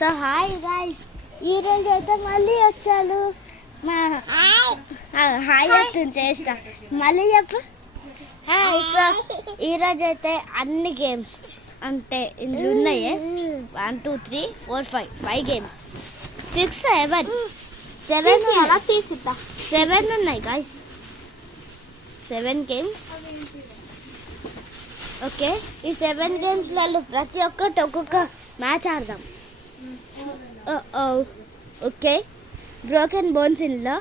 So hi guys, ఈరోజు అయితే మళ్ళీ వచ్చాను. మా హాయ్ చెప్తుంది చేస్తా, మళ్ళీ చెప్పు హాయ్. సో ఈరోజు అయితే అన్ని గేమ్స్ అంటే ఇందులో ఉన్నాయి. 1 2 3 4 5 గేమ్స్, 6 7 ఉన్నాయి గాయ్స్. 7 గేమ్స్. ఓకే, ఈ 7 గేమ్స్లలో ప్రతి ఒక్కొక్క మ్యాచ్ ఆడదాం. ఓకే, బ్రోకెన్ బోన్స్ ఇంట్లో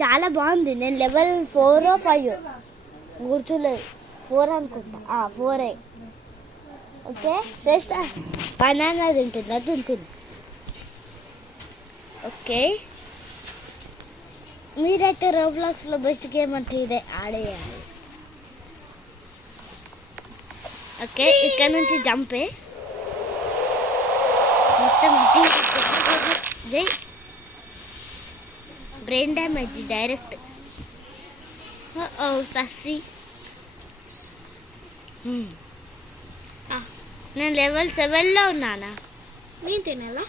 చాలా బాగుంది. నేను లెవెల్ 4 or 5 గుర్తులేదు, 4 అనుకుంటా. 4. ఓకే, శ్రేష్ట బనానా తింటుంది, అది తింటుంది. ఓకే, మీరైతే రోబ్లాక్స్లో బెస్ట్ గేమ్ అంటే ఇదే ఆడేయాలి. ఓకే, ఇక్కడ నుంచి జంపే మొత్తం జై బ్రెయిన్ డ్యామేజ్ డైరెక్ట్. సస్సి, నేను లెవెల్ 7లో ఉన్నానా? నేను తినాలా?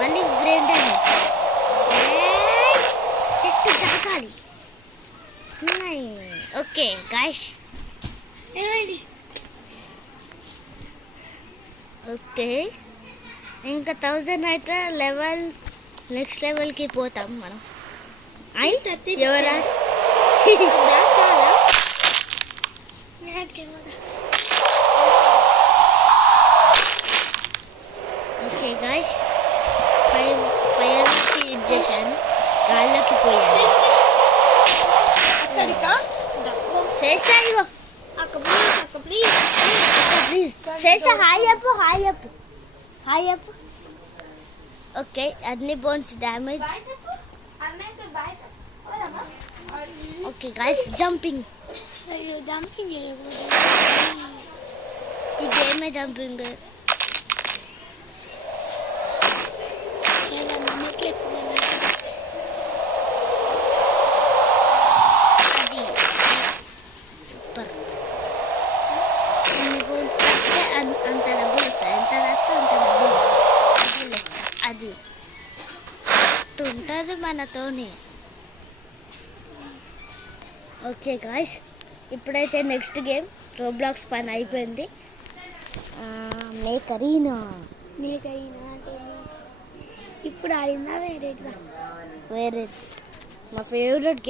మళ్ళీ బ్రెయిన్ డ్యామేజ్. చెట్టు తాకాలి. ఓకే గాయ్స్, ఓకే ఇంకా 1000 అయితే నెక్స్ట్ లెవెల్కి పోతాం మనం. ఎవరా చాలా ఓకే గాయ్స్, 5 యూజ్ చేశాను, గాల్లోకి పోయాను. శ్రేష్ట ఇగో ప్లీజ్ శ్రేష్ట హాయ్ చెప్పు. ఓకే, అన్ని bones damage. Okay guys, jumping. ఈ గేమే జంపింగ్. సూపర్. అన్ని బోన్స్ అంటే అంత డబ్బులు వస్తాయి, ఎంత రాస్తే అంత డబ్బులు వస్తాయి. అది లెక్క, అది ఉంటుంది మనతోని. ఓకే గాయ్స్, ఇప్పుడైతే నెక్స్ట్ గేమ్ రోబ్లాక్స్ పని అయిపోయింది. మేకరీనా అంటే ఇప్పుడు ఆడిందా వేరే మా ఫేవరెట్ గేమ్.